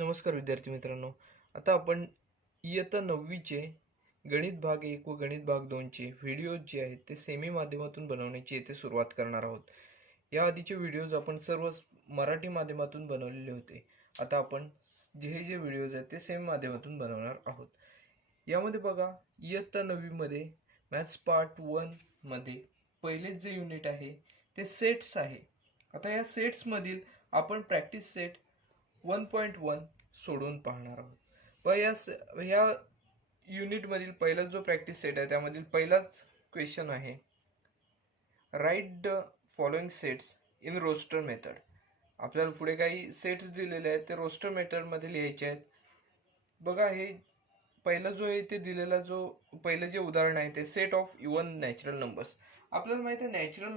नमस्कार विद्यार्थी मित्रांनो. आता आपण इयत्ता 9वीचे गणित भाग 1 व गणित भाग 2चे व्हिडिओज जे आहेत ते सेमी माध्यमातून बनवण्याची येथे सुरुवात करणार आहोत. या आधीचे व्हिडिओज आपण सर्व मराठी माध्यमातून बनवलेले होते. आता आपण जे व्हिडिओज आहेत ते सेमी माध्यमातून बनवणार आहोत. यामध्ये बघा, इयत्ता 9वी मध्ये मॅथ्स पार्ट 1 मध्ये पहिले जे युनिट आहे ते सेट्स आहे. आता या सेट्स मधील आपण प्रॅक्टिस सेट 1.1 सोडून पाहणार आहोत. व या युनिटमधील पहिला जो प्रॅक्टिस सेट आहे त्यामधील पहिलाच क्वेश्चन आहे, write the following sets in roster method. आपल्याला पुढे काही सेट्स दिलेले आहेत ते रोस्टर मेथडमध्ये लिहायचे आहेत. बघा, हे पहिला जो आहे ते दिलेला जो पहिलं जे उदाहरण आहे ते set of even natural numbers. आपल्याला माहिती आहे नॅचरल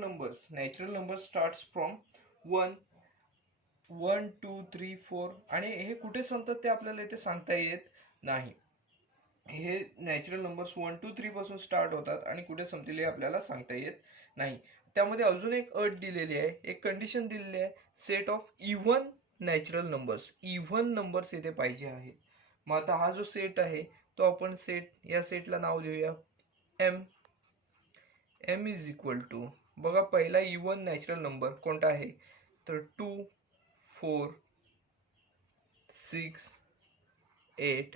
नंबर्स स्टार्ट्स फ्रॉम 1 1 2 3 4 आणि हे कुठे संपतात ते आपल्याला इथे सांगता येत नाही. हे नॅचरल नंबर्स 1 2 3 पासून स्टार्ट होतात आणि कुठे संपतील हे आपल्याला सांगता येत नाही. त्यामध्ये अजून एक अट दिलेली आहे, एक कंडिशन दिलेली आहे, set of even natural numbers इथे पाहिजे आहेत. मग आता हा जो सेट आहे तो आपण या सेटला नाव देऊया एम इज इक्वल टू, बघा पहिला इव्हन नॅचरल नंबर कोणता आहे तर 2 4 6 8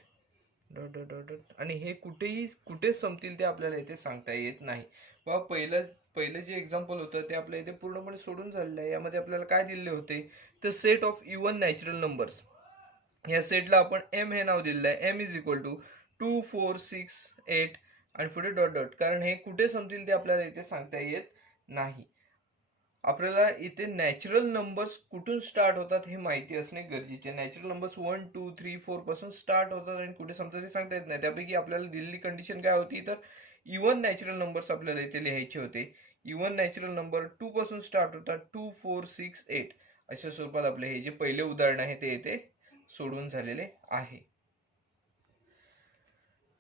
डॉट डॉट डॉट डॉट आणि हे कुठे संपतील ते आपल्याला इथे सांगता येत नाही. बघा, पहिलं जे एक्झाम्पल होतं ते आपल्या इथे पूर्णपणे सोडून झालेलं आहे. यामध्ये आपल्याला काय दिलेले होते तर set of even natural numbers. या सेटला आपण एम हे नाव दिलेलं आहे, एम इज इक्वल टू 2 4 6 8 आणि पुढे डॉट डॉट, कारण हे कुठे संपतील ते आपल्याला इथे सांगता येत नाही. आपल्याला इथे नॅचरल नंबर्स कुठून स्टार्ट होतात हे माहिती असणे गरजेचे. नॅचरल नंबर्स 1 2 3 4 पासून स्टार्ट होतात आणि कुठे संपतात ते सांगता येत नाही. त्यापैकी आपल्याला दिलेली कंडिशन काय होती तर इव्हन नॅचरल नंबर्स आपल्याला इथे लिहायचे होते. इव्हन नॅचरल नंबर 2 पासून स्टार्ट होतात, 2 4 6 8 अशा स्वरूपात आपले हे जे पहिले उदाहरण आहे ते इथे सोडून झालेले आहे.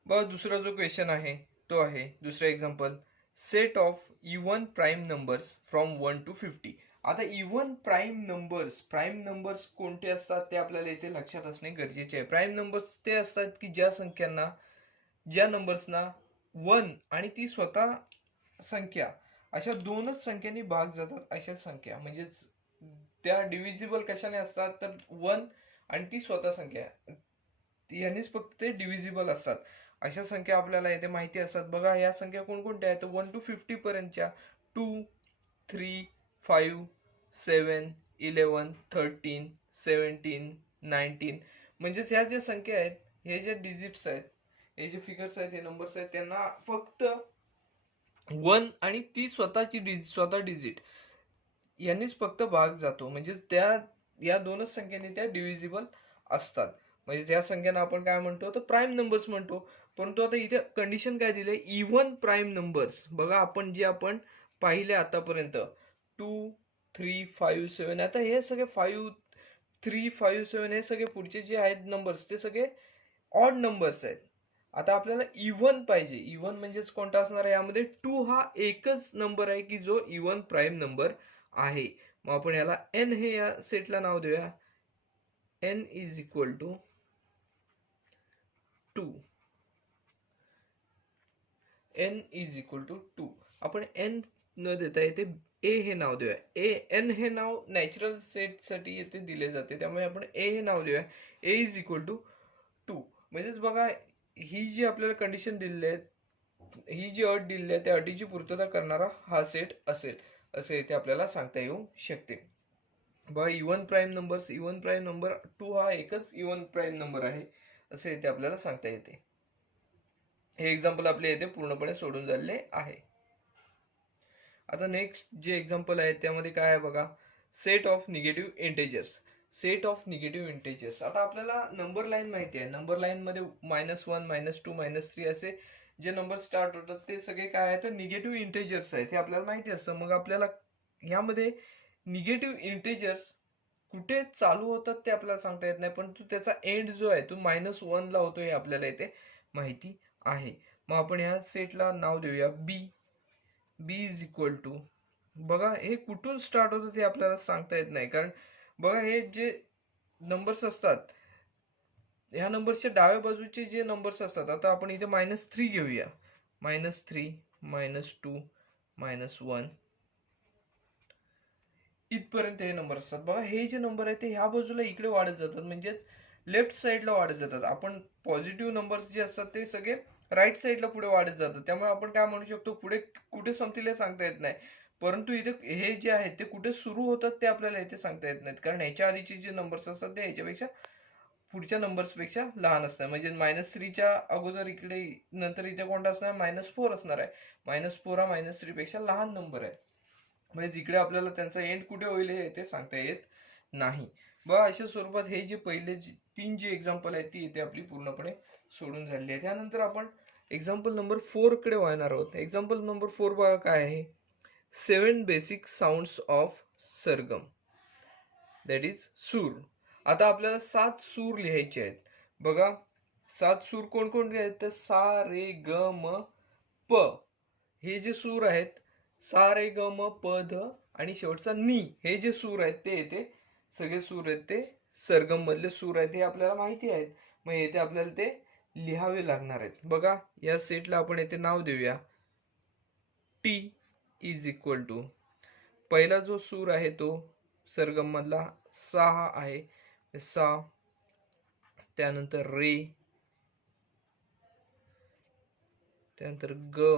बघा, दुसरा जो क्वेश्चन आहे तो आहे दुसरा example, set of even prime numbers from 1 to 50. आता इव्हन प्राईम नंबर्स कोणते असतात ते आपल्याला इथे लक्षात असणे गरजेचे आहे. प्राईम नंबर्स ते असतात की ज्या नंबर्सना 1 आणि ती स्वतः संख्या अशा दोनच संख्यांनी भाग जातात अशा संख्या, म्हणजेच त्या डिव्हिजिबल कशाने असतात तर 1 आणि ती स्वतः संख्या यांनीच फक्त ते डिव्हिजिबल असतात. अशा संख्या आपल्याला इथे माहिती असतात. बघा, या संख्या कोणकोणत्या आहेत 1 टू 50 पर्यंतच्या 2 3 5 7 11 13 17 19, म्हणजेच ह्या ज्या संख्या आहेत, हे जे डिजिट्स आहेत, हे जे फिगर्स आहेत, हे नंबर्स आहेत, त्यांना फक्त 1 आणि ती स्वतः डिजिट यांनीच फक्त भाग जातो. म्हणजे या दोनच संख्यांनी त्या डिव्हिजिबल असतात. म्हणजे या संख्यांना आपण काय म्हणतो तर प्राईम नंबर्स म्हणतो. परंतु आता इथे कंडिशन काय दिले, इव्हन प्राईम नंबर्स. बघा, आपण पाहिले आतापर्यंत 2 3 5 7, आता हे सगळे 5 3 5 7 हे सगळे पुढचे जे आहेत नंबर्स ते सगळे ऑड नंबर्स आहेत. आता आपल्याला इव्हन पाहिजे. इव्हन म्हणजेच कोणता असणार आहे, यामध्ये 2 हा एकच नंबर आहे की जो इव्हन प्राईम नंबर आहे. मग आपण याला एन हे या सेटला नाव देऊया, N is equal to 2. N is equal to 2. आपण एन न देता येथे ए हे नाव देऊया. एन हे नाव नॅचरल सेट साठी येथे दिले जाते, त्यामुळे आपण ए हे नाव देऊया, ए इज इक्वल टू 2. म्हणजेच बघा, ही जी आपल्याला कंडिशन दिलेली आहे, ही जी अट दिलेली आहे त्या अटीची पूर्तता करणारा हा सेट असेल असे इथे आपल्याला सांगता येऊ शकते. बघा, इव्हन प्राईम नंबर 2 हा एकच इव्हन प्राईम नंबर आहे असे इथे आपल्याला सांगता येते. हे एक्झाम्पल आपले इथे पूर्णपणे सोडून झालेले आहे. आता नेक्स्ट जे एक्झाम्पल आहे त्यामध्ये काय आहे बघा, सेट ऑफ निगेटिव्ह इंटेजर्स. आता आपल्याला नंबर लाईन माहिती आहे. नंबर लाईन मध्ये -1 -2 -3 असे जे नंबर स्टार्ट होतात ते सगळे काय आहेत तर निगेटिव्ह इंटेजर्स आहेत, हे आपल्याला माहिती असतं. मग आपल्याला यामध्ये निगेटिव्ह इंटेजर्स कुठे चालू होतात ते आपल्याला सांगता येत नाही, पण त्याचा एंड जो आहे तो -1 ला होतो हे आपल्याला इथे माहिती आहे. मग आपण या सेटला नाव देऊया बी इज इक्वल टू, बघा हे कुठून स्टार्ट होतं ते आपल्याला सांगता येत नाही, कारण बघा हे जे नंबर्स असतात ह्या नंबरच्या डाव्या बाजूचे जे नंबर्स असतात, आता आपण इथे -3 घेऊया. -3, -2, -1 इथपर्यंत हे नंबर असतात. बघा हे जे नंबर आहेत ते ह्या बाजूला इकडे वाढत जातात, म्हणजेच लेफ्ट साईडला वाढत जातात. आपण पॉझिटिव्ह नंबर्स जे असतात ते सगळे राईट साईडला पुढे वाढत जातात. त्यामुळे आपण काय म्हणू शकतो, पुढे कुठे संपतील हे सांगता येत नाही. परंतु इथे हे जे आहेत ते कुठे सुरू होतात ते आपल्याला इथे सांगता येत नाहीत, कारण ह्याच्या आधीचे जे नंबर्स असतात ते ह्याच्यापेक्षा पुढच्या नंबर्स पेक्षा लहान असणार. म्हणजे -3च्या अगोदर इकडे नंतर इथे कोणता असणार, -4 असणार आहे. -4 हा -3 पेक्षा लहान नंबर आहे. म्हणजे इकडे आपल्याला त्यांचा एंड कुठे होईल हे ते सांगता येत नाही. बघा अशा स्वरूपात हे जे पहिले 3 जे एक्झाम्पल आहेत ती इथे आपली पूर्णपणे सोडून झालेली आहे. त्यानंतर आपण एक्झाम्पल नंबर 4 कडे वळणार आहोत. एक्झाम्पल नंबर 4 बघा काय आहे. 7 basic sounds of sargam, that is सूर. आता आपल्याला 7 सूर लिहायचे आहेत. बघा 7 सूर कोणकोणते आहेत, तर सा रे ग म प. हे जे सूर आहेत सा रे ग म प ध आणि शेवटचा नी, हे जे सूर आहेत ते येते सगळे सूर आहेत ते सरगम मधले सूर आहेत, हे आपल्याला माहिती आहेत. मग येथे आपल्याला ते लिहावे लागणार आहेत. बघा या सेटला आपण येथे नाव देऊया टी इज इक्वल टू, पहिला जो सूर आहे तो सरगम मधला सा आहे, सा. त्यानंतर रे, त्यानंतर ग,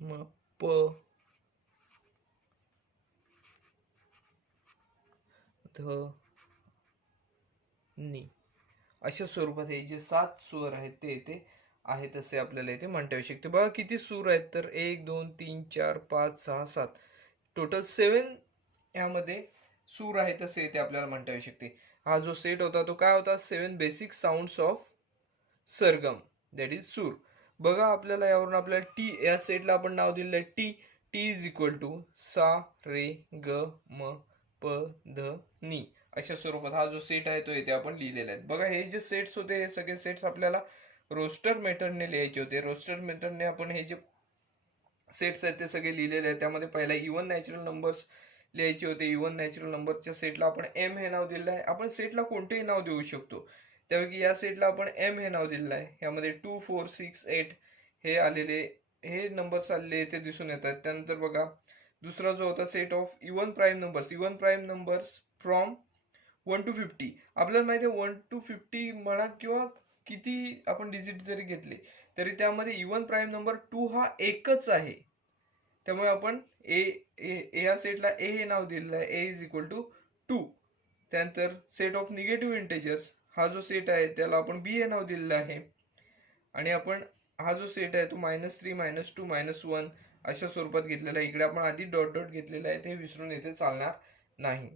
मग प, ध, नी. अशा स्वरूपात हे जे 7 सूर आहेत ते येते आहेत असे आपल्याला इथे म्हणता येऊ शकते. बघा किती सूर आहेत, तर 1 2 3 4 5 6 7, टोटल 7 यामध्ये सूर आहेत असे इथे आपल्याला म्हणता येऊ शकते. हा जो सेट होता तो काय होता, 7 basic sounds of sargam, that is सूर. बघा आपल्याला यावरून आपल्याला टी या सेटला आपण नाव दिलेलं आहे T. T is equal to सा रे ग म प ध नी. अशा स्वरूपात हा जो सेट आहे तो इथे आपण लिहिलेला आहे. बघा हे जे सेट्स होते हे सगळे सेट्स आपल्याला रोस्टर मेथडने लिहायचे होते. रोस्टर मेथडने आपण हे जे सेट्स आहेत ते सगळे लिहिलेले आहेत. त्यामध्ये पहिला इव्हन नॅचरल नंबर्स लिहायचे होते. इव्हन नॅचरल नंबरच्या सेटला आपण एम हे नाव दिलेलं आहे. आपण सेटला कोणतेही नाव देऊ शकतो. त्यापैकी या सेटला आपण एम हे नाव दिलेलं आहे. यामध्ये 2 4 6 8 हे आलेले हे नंबर्स आलेले इथे दिसून येतात. त्यानंतर बघा दुसरा जो होता set of even prime numbers, even prime numbers from 1 to 50. आपल्याला माहिती आहे 1 to 50 म्हणा किंवा किती आपण डिजिट जरी घेतले तरी त्यामध्ये इव्हन प्राईम नंबर 2 हा एकच आहे. त्यामुळे आपण ए या सेटला ए हे नाव दिलेलं आहे. ए इज इक्वल टू 2. त्यानंतर सेट ऑफ निगेटिव्ह इंटेजर्स हा जो सेट आहे त्याला आपण बी हे नाव दिलेलं आहे. आणि आपण हा जो सेट आहे तो -3 -2 -1 अशा स्वरूपात घेतलेला आहे. इकडे आपण आधी डॉट डॉट घेतलेला आहे, ते विसरून येथे चालणार नाही.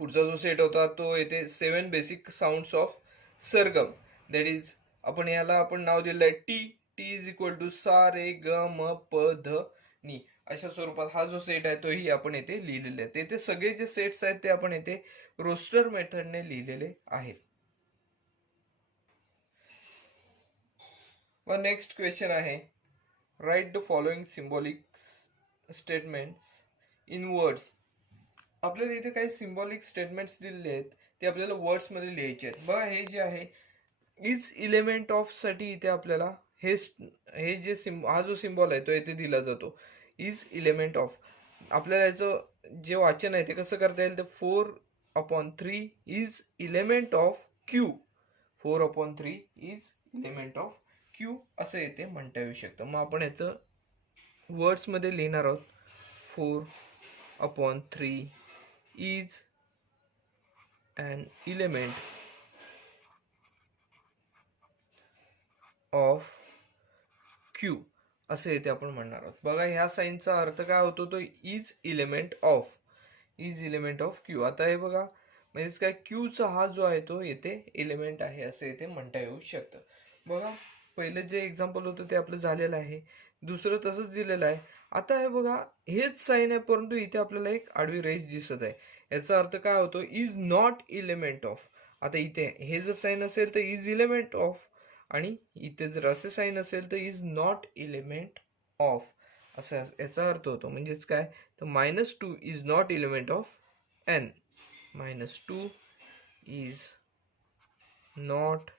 पुढचा जो सेट होता तो येते 7 basic sounds of sargam, that is आपण याला आपण नाव दिलेलं आहे T. T is equal to सा रे ग म प ध नी. अशा स्वरूपात हा जो सेट आहे तोही आपण येथे लिहिलेले आहे. येथे सगळे जे सेट्स आहेत ते आपण येथे रोस्टर मेथडने लिहिलेले आहेत. व नेक्स्ट क्वेश्चन आहे, write the following symbolic statements in words. आपल्याला इथे काही सिम्बॉलिक स्टेटमेंट्स दिलेले आहेत ते आपल्याला वर्ड्स मध्ये लिहायचे आहेत. बघा हे जे आहे इज इलेमेंट ऑफ साठी इथे आपल्याला हे जे हा जो सिम्बॉल आहे तो इथे दिला जातो, इज इलेमेंट ऑफ. आपल्याला याचं जे वाचन आहे ते कसं करता येईल, तर 4/3 is element of Q. 4/3 is element of Q असं इथे म्हणता येऊ शकतं. मग आपण याचं वर्ड्स मध्ये लिहिणार आहोत. 4/3 is an element of Q असे इथे आपण म्हणणार आहोत. बघा ह्या साइनचा अर्थ काय होतो, तो is element of, is element of Q. आता हे बघा म्हणजे काय, क्यूचा हा जो आहे तो येथे एलिमेंट आहे असे इथे म्हणता येऊ शकतं. बघा पहिलं जे एक्झाम्पल होतं ते आपलं झालेलं आहे, दुसरं तसंच दिलेलं आहे. आता हे बघा हेच साइन आहे परंतु इथे आपल्याला एक आडवी रेष दिसत आहे. याचा अर्थ काय होतो, इज नॉट इलेमेंट ऑफ. आता इथे हे जर साइन असेल तर इज इलेमेंट ऑफ, आणि इथे जर असे साइन असेल तर इज नॉट इलेमेंट ऑफ. असं याचा अर्थ होतो. म्हणजेच काय, तर -2 is not element of n. -2 is not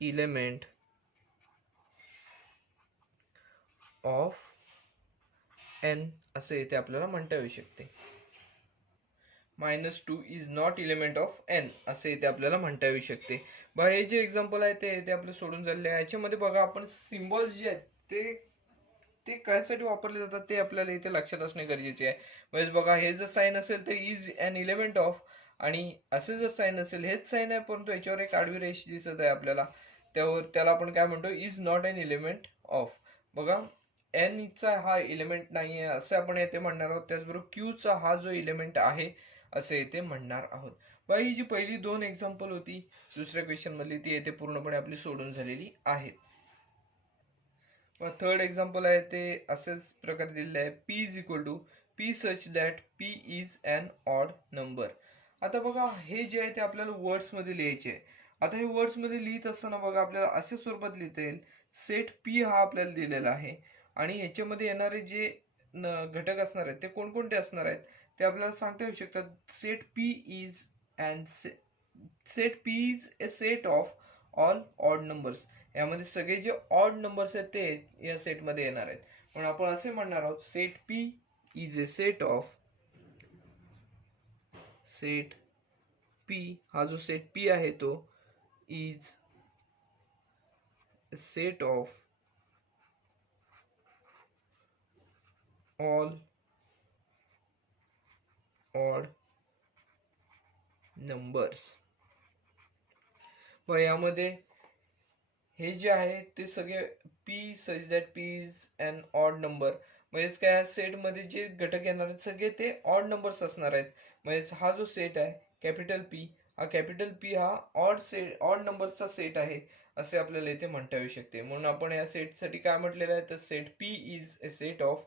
element of n असे इथे आपल्याला म्हणता येऊ शकते. -2 is not element of n असे इथे आपल्याला म्हणता येऊ शकते. बघा हे जे एक्झाम्पल आहे ते इथे आपलं सोडून झालेले आहे. याच्यामध्ये बघा आपण सिम्बॉल्स जे आहेत ते ते कशासाठी वापरले जातात ते आपल्याला इथे लक्षात असणे गरजेचे आहे. म्हणजे बघा हे जर साईन असेल तर इज अन एलिमेंट ऑफ, आणि असे जर साईन असेल हेच साईन आहे परंतु याच्यावर एक आडवी रेष दिसत आहे आपल्याला, त्याला आपण काय म्हणतो, is not an element of. बघा एन चा हा एलिमेंट नाही आहे असे आपण येथे म्हणणार आहोत. त्याचबरोबर क्यू चा हा जो एलिमेंट आहे असे येथे म्हणणार आहोत. बघा ही जी पहिली दोन एक्झाम्पल होती दुसऱ्या क्वेश्चन मधली ती येथे पूर्णपणे आपली सोडून झालेली आहेत. थर्ड एक्झाम्पल आहे ते असेच प्रकारे दिलेले आहे. p is equal to p such that p is an odd number. आता बघा हे जे आहे ते आपल्याला वर्ड्स मध्ये लिहायचे आहे. आता हे वर्ड्स मध्ये लिहित असताना बघा आपल्याला अशा स्वरूपात लिहिता येईल. सेट p हा आपल्याला दिलेला आहे आणि याच्यामध्ये येणारे जे घटक असणार आहेत ते कोणकोणते असणार आहेत ते आपल्याला सांगता येऊ शकतात. Set p is and set p is a set of all odd numbers. यामध्ये सगळे जे ऑड नंबर्स आहेत ते या सेट मध्ये येणार आहेत. म्हणून आपण असे म्हणणार आहोत set p is a set p हा जो सेट p आहे तो is set of all odd numbers. व यामध्ये हे जे आहे ते सगळे p such that p is an odd number, म्हणजेच काय सेट मध्ये जे घटक येणार आहेत सगळे ते ऑड नंबर्स असणार आहेत. म्हणजेच हा जो सेट आहे कॅपिटल P हा ऑड नंबर्सचा सेट आहे असे आपल्याला इथे म्हणता येऊ शकते. म्हणून आपण या सेट साठी काय म्हटलेलं आहे तर set p is a set of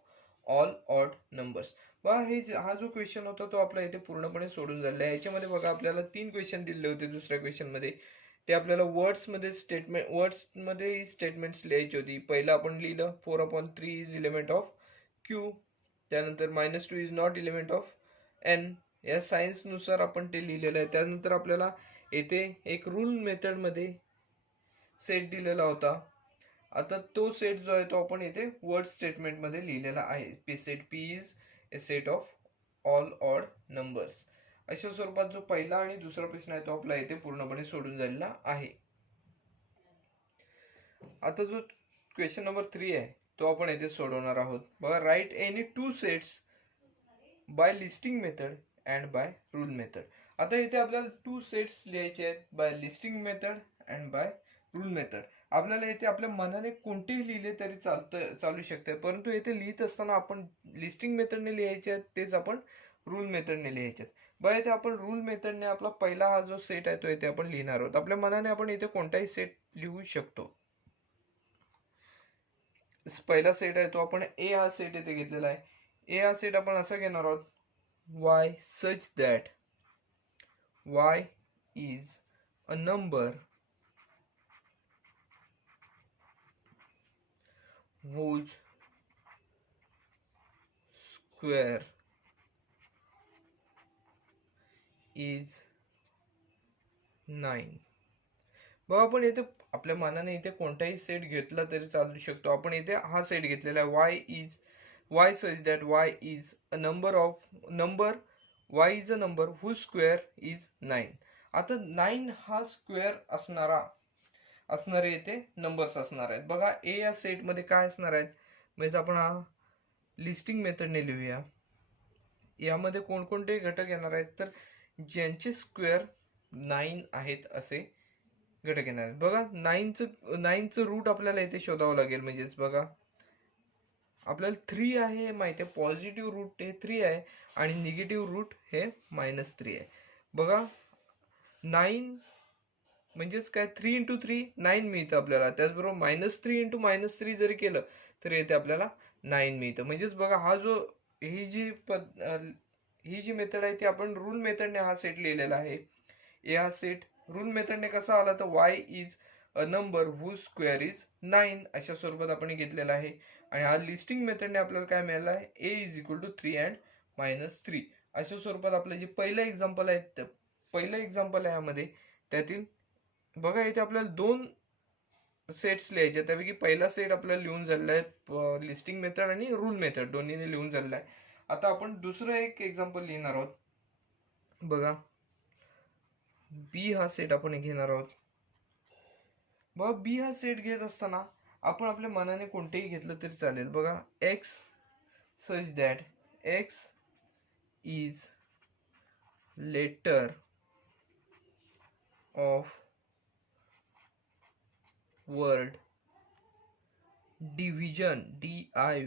all odd numbers. हा जो क्वेश्चन होता तो आपला इथे पूर्णपणे सोडून झालेला आहे. याच्यामध्ये बघा आपल्याला 3 क्वेश्चन दिले होते दुसऱ्या क्वेश्चन मध्ये. ते आपल्याला वर्ड्स मध्ये स्टेटमेंट्स लिहायची होती. पहिलं आपण लिहिलं 4/3 इज एलिमेंट ऑफ क्यू, त्यानंतर -2 is not element of N. या सायन्स नुसार आपण ते लिहिलेलं आहे. त्यानंतर आपल्याला येथे एक रूल मेथड मध्ये सेट दिलेला होता. आता तो सेट जो आहे तो आपण इथे वर्ड स्टेटमेंट मध्ये लिहिलेला आहे. Set p is a set of all odd numbers. अशा स्वरूपात जो पहिला आणि दुसरा प्रश्न आहे तो आपला इथे पूर्णपणे सोडून झालेला आहे. आता जो क्वेश्चन नंबर 3 आहे तो आपण इथे सोडवणार आहोत. बघा write any 2 sets by listing method and by rule method. आता इथे आपल्याला 2 सेट्स लिहायचे आहेत by listing method and by rule method. आपल्याला इथे आपल्या मनाने कोणतेही लिहिले तरी चालू शकते, परंतु इथे लिहित असताना आपण लिस्टिंग मेथडने लिहायचे आहेत तेच आपण रूल मेथडने लिहायचे आहेत. बघा इथे आपण रूल मेथडने आपला पहिला हा जो सेट आहे तो इथे आपण लिहिणार आहोत. आपल्या मनाने आपण इथे कोणताही सेट लिहू शकतो. पहिला सेट आहे तो आपण ए हा सेट इथे घेतलेला आहे. ए हा सेट आपण असा घेणार आहोत y such that y is a number whose square is 9. बघा आपण इथे आपल्या मनाने इथे कोणताही सेट घेतला तरी चालू शकतो. आपण इथे हा सेट घेतलेला आहे y such that y is a number whose square is 9. आता 9 हा स्क्वेअर असणारे इथे नंबर्स असणार आहेत. बघा ए या सेट मध्ये काय असणार आहेत म्हणजे आपण हा लिस्टिंग मेथडने लिहूया. यामध्ये कोणकोणते घटक येणार आहेत तर ज्यांचे स्क्वेअर 9 आहेत असे घटक येणार आहेत. बघा 9चं रूट आपल्याला इथे शोधावं लागेल. म्हणजेच बघा आपल्याला 3 आहे माहिती आहे, पॉझिटिव्ह रूट हे 3 आहे आणि निगेटिव्ह रूट हे -3 आहे. बघा 9 म्हणजेच काय 3 × 3 9 मिळतं आपल्याला. त्याचबरोबर -3 × -3 जरी केलं तरी येथे आपल्याला 9 मिळतं. म्हणजेच बघा ही जी मेथड आहे ती आपण रूल मेथडने हा सेट लिहिलेला आहे. हा सेट रूल मेथडने कसा आला तर y is a number whose square is 9 अशा स्वरूपात आपण घेतलेला आहे. आणि हा लिस्टिंग मेथडने आपल्याला काय मिळालं आहे, ए इज इक्वल टू 3 अँड -3 अशा स्वरूपात आपलं जे पहिलं एक्झाम्पल आहे, पहिलं एक्झाम्पल आहे यामध्ये, त्यातील बघा इथे आपल्याला दोन सेट्स लिहायचे. त्यापैकी पहिला सेट आपल्याला लिहून झालेला आहे लिस्टिंग मेथड आणि रूल मेथड दोन्हीने लिहून झालेला आहे. आता आपण दुसरं एक एक्झाम्पल लिहिणार आहोत. बघा बी हा सेट आपण घेणार आहोत. बघा बी हा सेट घेत असताना आपण आपल्या मनाने कोणतेही घेतलं तरी चालेल. बघा x such that x is letter of word division DIVISION.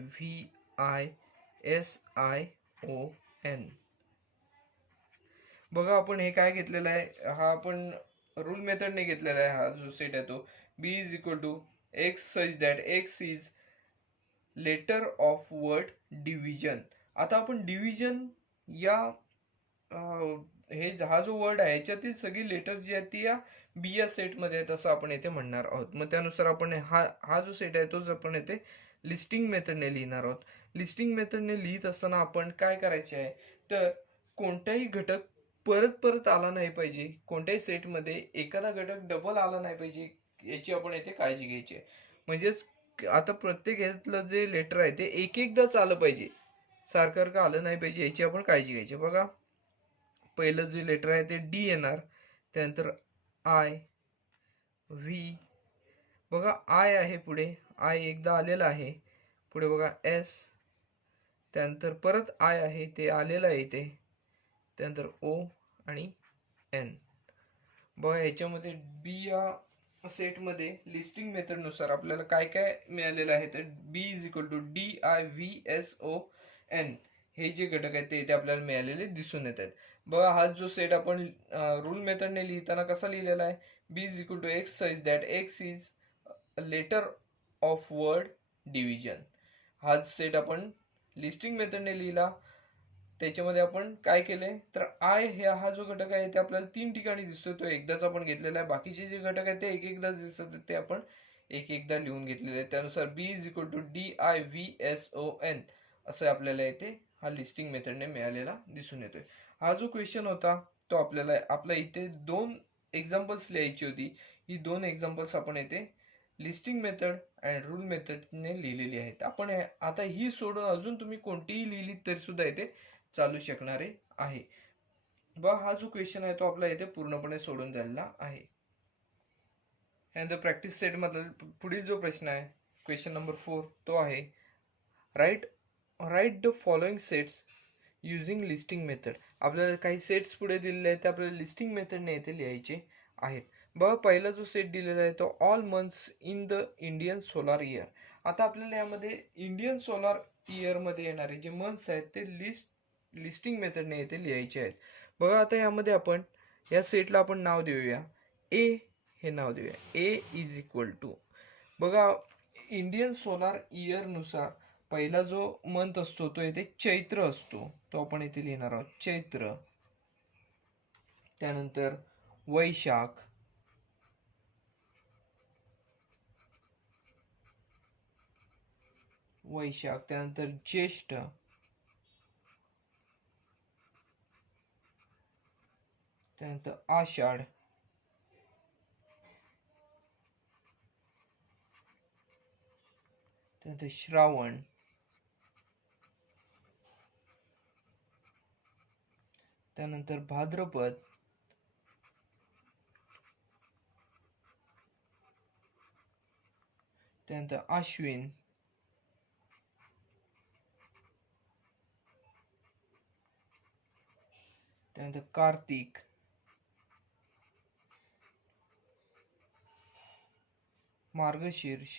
बघा आपण हे काय घेतलेलं आहे, हा आपण रूल मेथडने घेतलेला आहे. हा जो सेट आहे तो B is equal to x such that x is letter of word division. आता आपण डिव्हिजन या हे हा जो वर्ड आहे याच्यातील सगळी लेटर्स जी आहेत ती या बी या सेटमध्ये आहेत असं आपण येथे म्हणणार आहोत. मग त्यानुसार आपण हा जो सेट आहे तोच आपण येथे लिस्टिंग मेथडने लिहिणार आहोत. लिस्टिंग मेथडने लिहित असताना आपण काय करायचे आहे, तर कोणताही घटक परत परत आला नाही पाहिजे, कोणत्याही सेटमध्ये एखादा घटक डबल आला नाही पाहिजे, याची आपण येथे काळजी घ्यायची आहे. म्हणजेच आता प्रत्येक ह्यातलं जे लेटर आहे ते एक एकदाच आलं पाहिजे, सारखं आलं नाही पाहिजे, याची आपण काळजी घ्यायची. बघा पहिलं जे लेटर आहे ते डी येणार, त्यानंतर आय व्ही, बघा आय आहे पुढे, आय एकदा आलेला आहे. पुढे बघा एस, त्यानंतर परत आय आहे ते आलेलं आहे इथे, त्यानंतर ओ आणि एन. बघा ह्याच्यामध्ये बी या सेटमध्ये लिस्टिंग मेथडनुसार आपल्याला काय काय मिळालेलं आहे, तर B is equal to DIVSON हे जे घटक आहेत ते इथे आपल्याला मिळालेले दिसून येत आहेत. बघा हा जो सेट आपण रूल मेथडने लिहिताना कसा लिहिलेला आहे, B is equal to x such that x is letter of word division. हा सेट आपण लिस्टिंग मेथडने लिहिला. त्याच्यामध्ये आपण काय केले, तर आय हा जो घटक आहे ते आपल्याला 3 ठिकाणी दिसतोय, तो एकदाच आपण घेतलेला आहे. बाकीचे जे घटक आहेत ते एक एकदाच दिसत आहेत, ते आपण एक एकदा लिहून घेतलेले आहेत. त्यानुसार बी इज इक्वल टू DIVSON असं आपल्याला इथे हा लिस्टिंग मेथडने मिळालेला दिसून येतोय. हा जो क्वेश्चन होता तो आपल्या इथे 2 एक्झाम्पल्स लिहायची होती. ही 2 एक्झाम्पल्स आपण इथे लिस्टिंग मेथड अँड रूल मेथडने लिहिलेली आहेत. आपण आता ही सोडून अजून तुम्ही कोणतीही लिहिली तरी सुद्धा इथे चालू शकणारे आहे. बघा हा जो क्वेश्चन आहे तो आपला इथे पूर्णपणे सोडून झालेला आहे. त्यानंतर प्रॅक्टिस सेट मधील पुढील जो प्रश्न आहे, क्वेश्चन नंबर 4, तो आहे write the following sets using listing method. आपल्याला काही सेट्स पुढे दिलेले आहेत ते आपल्याला लिस्टिंग मेथडने इथे लिहायचे आहेत. बघा पहिला जो सेट दिलेला आहे तो all months in the Indian solar year. आता आपल्याला यामध्ये इंडियन सोलार इयर मध्ये येणारे जे मंथ्स आहेत ते लिस्टिंग मेथडने इथे लिहायचे आहेत. बघा आता यामध्ये आपण या सेटला आपण नाव देऊया ए, हे नाव देऊया ए इज इक्वल टू. बघा इंडियन सोलार इयर नुसार पहिला जो मंथ असतो तो येथे चैत्र असतो, तो आपण इथे लिहिणार आहोत चैत्र. त्यानंतर वैशाख, त्यानंतर ज्येष्ठ, त्यानंतर आषाढ, त्यानंतर श्रावण, त्यानंतर भाद्रपद, त्यानंतर आश्विन, त्यानंतर कार्तिक, मार्गशीर्ष,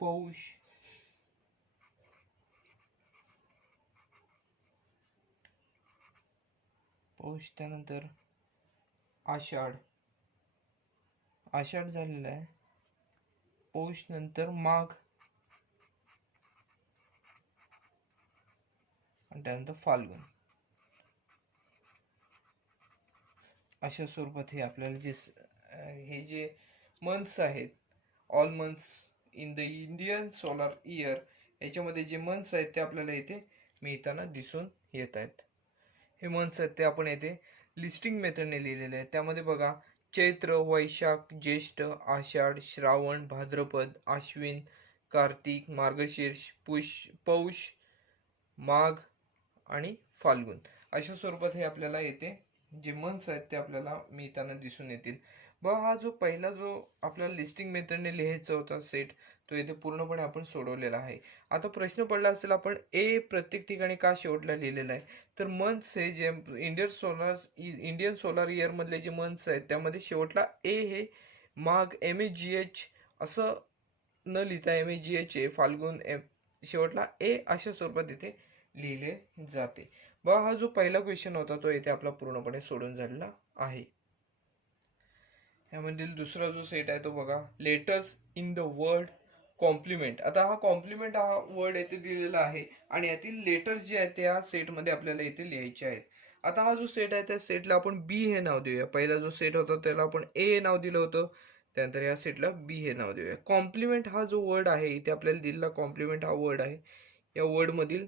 पौष, त्यानंतर आषाढ झालेला आहे. पौष नंतर माघ आणि त्यानंतर फाल्गुन. अशा स्वरूपात हे आपल्याला हे जे मंथ्स आहेत, all months in the Indian solar year, याच्यामध्ये जे मंथ्स आहेत ते आपल्याला इथे मिळताना दिसून येत आहेत. हे मंथ्स आहेत ते आपण येथे लिस्टिंग मेथडने लिहिलेले आहेत. त्यामध्ये बघा, चैत्र, वैशाख, ज्येष्ठ, आषाढ, श्रावण, भाद्रपद, आश्विन, कार्तिक, मार्गशीर्ष, पौष, माघ आणि फाल्गुन. अशा स्वरूपात हे आपल्याला येते जे मंथ्स आहेत ते आपल्याला मिळताना दिसून येतील. हा जो पहिला जो आपल्याला लिस्टिंग मेथडने लिहायचा होता सेट, तो इथे पूर्णपणे आपण सोडवलेला आहे. आता प्रश्न पडला असेल, आपण ए प्रत्येक ठिकाणी का शेवटला लिहिलेला आहे? तर मंथ्स हे जे इंडियन सोलार इयर मधले जे मंथ्स आहेत त्यामध्ये शेवटला ए हे माघ MAGH असं न लिहिता MAGH फाल्गुन शेवटला ए अशा स्वरूपात इथे लिहिले जाते. हा जो पहिला क्वेश्चन होता तो इथे आपला पूर्णपणे सोडून झालेला आहे. यामधील दुसरा जो सेट आहे तो बघा, letters in the word complement. आता हा कॉम्प्लिमेंट हा वर्ड येथे दिलेला आहे आणि यातील लेटर्स जे आहेत त्या सेटमध्ये आपल्याला इथे लिहायचे आहेत. आता हा जो सेट आहे त्या सेटला आपण बी हे नाव देऊया. पहिला जो सेट होता त्याला आपण ए हे नाव दिलं होतं, त्यानंतर या सेटला बी हे नाव देऊया. कॉम्प्लिमेंट हा जो वर्ड आहे इथे आपल्याला दिलेला कॉम्प्लिमेंट हा वर्ड आहे. या वर्ड मधील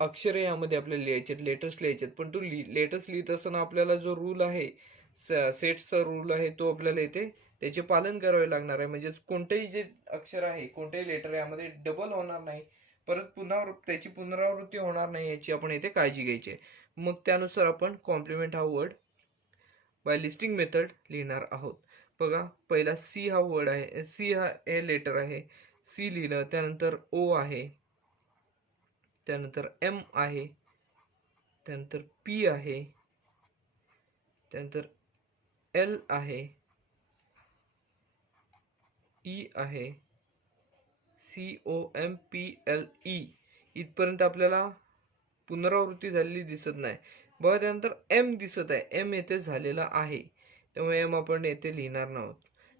अक्षरे यामध्ये आपल्याला लिहायचे, लेटर्स लिहायचे. पण तो लेटर्स लिहित असताना आपल्याला जो रूल आहे, सेट्सचा रूल आहे, तो आपल्याला इथे त्याचे पालन करावे लागणार आहे. म्हणजे कोणतेही जे अक्षर आहे, कोणतेही लेटर यामध्ये डबल होणार नाही, परत पुन्हा त्याची पुनरावृत्ती होणार नाही, याची आपण इथे काळजी घ्यायची आहे. मग त्यानुसार आपण कॉम्प्लिमेंट हा वर्ड बाय लिस्टिंग मेथड लिहिणार आहोत. बघा, पहिला सी हा वर्ड आहे, सी हा ए लेटर आहे, सी लिहिलं. त्यानंतर ओ आहे, त्यानंतर एम आहे, त्यानंतर पी आहे, त्यानंतर एल आहे, ई आहे, COMPLE. इथपर्यंत आपल्याला पुनरावृत्ती झालेली दिसत नाही. बघा, त्यानंतर एम दिसत आहे, एम येथे झालेला आहे, त्यामुळे एम आपण येथे लिहिणार नाहोत.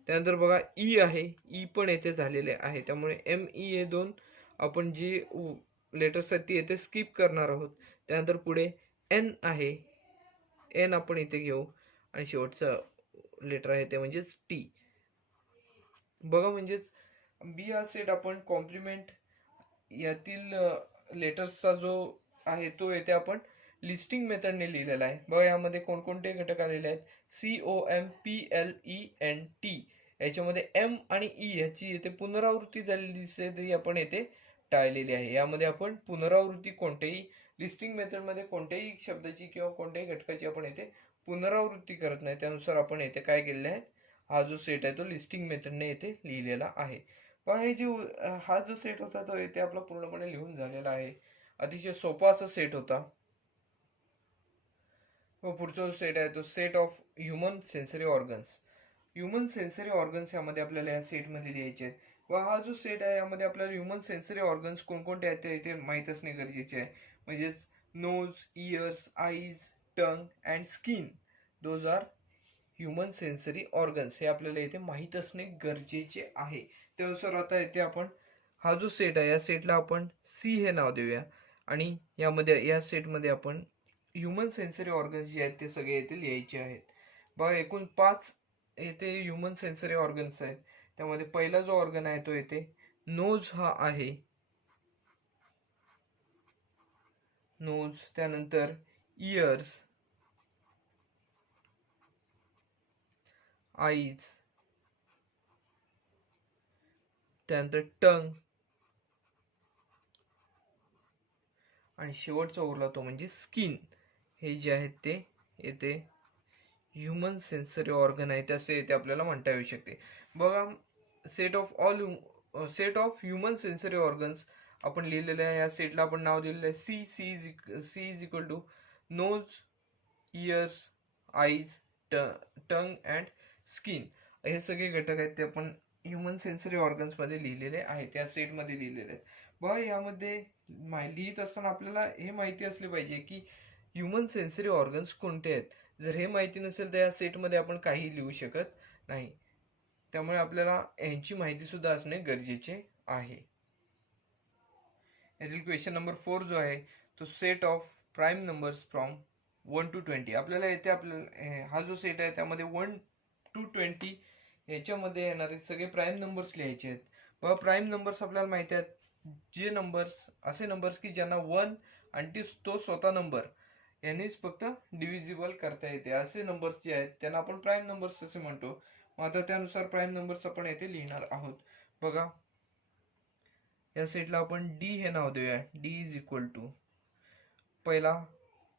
त्यानंतर बघा ई आहे, ई पण येथे झालेले आहे, त्यामुळे ME हे दोन आपण जी लेटर्स आहेत ती येथे स्किप करणार आहोत. त्यानंतर पुढे एन आहे, एन आपण इथे घेऊ आणि शेवटचं लेटर आहे ते म्हणजेच टी. बघा, म्हणजेच बी हा सेट आपण कॉम्प्लिमेंट यातील लेटर्सचा जो आहे तो येथे आपण लिस्टिंग मेथडने लिहिलेला आहे. बघा, यामध्ये कोणकोणते घटक आलेले आहेत, COMPLENT. याच्यामध्ये एम आणि ई ह्याची येथे पुनरावृत्ती झालेली दिसते, ती आपण येथे टाळलेली आहे. यामध्ये आपण पुनरावृत्ती कोणत्याही लिस्टिंग मेथडमध्ये कोणत्याही शब्दाची किंवा कोणत्याही घटकाची आपण येथे पुनरावृत्ती करत नाही. त्यानुसार आपण येथे काय केलेले आहे, हा जो सेट आहे तो लिस्टिंग मेथडने येथे लिहिलेला आहे. पण हे जे हा जो सेट होता तो येथे आपला पूर्णपणे लिहून झालेला आहे. अतिशय सोपा असा सेट होता. व पुढचा जो सेट आहे तो set of human sensory organs. Human sensory organs यामध्ये आपल्याला या सेटमध्ये लिहायचे आहेत. व हा जो सेट आहे यामध्ये आपल्याला ह्युमन सेन्सरी ऑर्गन्स कोणकोणते आहेत ते इथे माहीत असणे गरजेचे आहे. म्हणजेच nose, ears, eyes, tongue and skin, those are human sensory organs. हे आपल्याला इथे माहीत असणे गरजेचे आहे. त्यानुसार आता इथे आपण हा जो सेट आहे या सेटला आपण सी हे नाव देऊया आणि यामध्ये या सेटमध्ये आपण ह्युमन सेन्सरी ऑर्गन्स जे आहेत ते सगळे येथे लिहायचे आहेत. बघा, एकूण 5 येथे ह्युमन सेन्सरी ऑर्गन्स आहेत. त्यामध्ये पहिला जो ऑर्गन आहे तो येथे नोज हा आहे, नोज. त्यानंतर इयर्स, आईज, त्यानंतर टंग आणि शेवटचा उरला तो म्हणजे स्किन. हे जे आहेत ते येथे ह्युमन सेन्सरी ऑर्गन आहे असे येथे आपल्याला म्हणता येऊ शकते. बघा, set of human sensory organs आपण लिहिलेले आहे. या सेटला आपण नाव दिलेलं आहे C is equal to nose, ears, eyes, tongue and skin. हे सगळे घटक आहेत ते आपण ह्युमन सेन्सरी ऑर्गन्स मध्ये लिहिलेले आहेत, या सेटमध्ये लिहिलेले आहेत. बघा, यामध्ये लिहित असताना आपल्याला हे माहिती असले पाहिजे की ह्युमन सेन्सरी ऑर्गन्स कोणते आहेत. जर हे माहिती नसेल तर या सेटमध्ये आपण काही लिहू शकत नाही. त्यामुळे आपल्याला यांची माहिती सुद्धा असणे गरजेचे आहे. यातील क्वेश्चन नंबर 4 जो आहे तो set of prime numbers from 1 to 20. आपल्याला येथे हा जो सेट आहे त्यामध्ये 1 to 20 याच्यामध्ये येणारे सगळे प्राईम नंबर्स लिहायचे आहेत. बघा प्राईम नंबर्स आपल्याला माहिती आहेत जे नंबर्स असे नंबर्स की ज्यांना 1 आणि तो स्वतः नंबर यांनीच फक्त डिव्हिजिबल करता येते असे नंबर्स जे आहेत त्यांना आपण प्राईम नंबर्स असे म्हणतो. मग आता त्यानुसार प्राईम नंबर्स आपण येथे लिहिणार आहोत. बघा या सेटला आपण डी हे नाव देऊया. डी इज इक्वल टू पहिला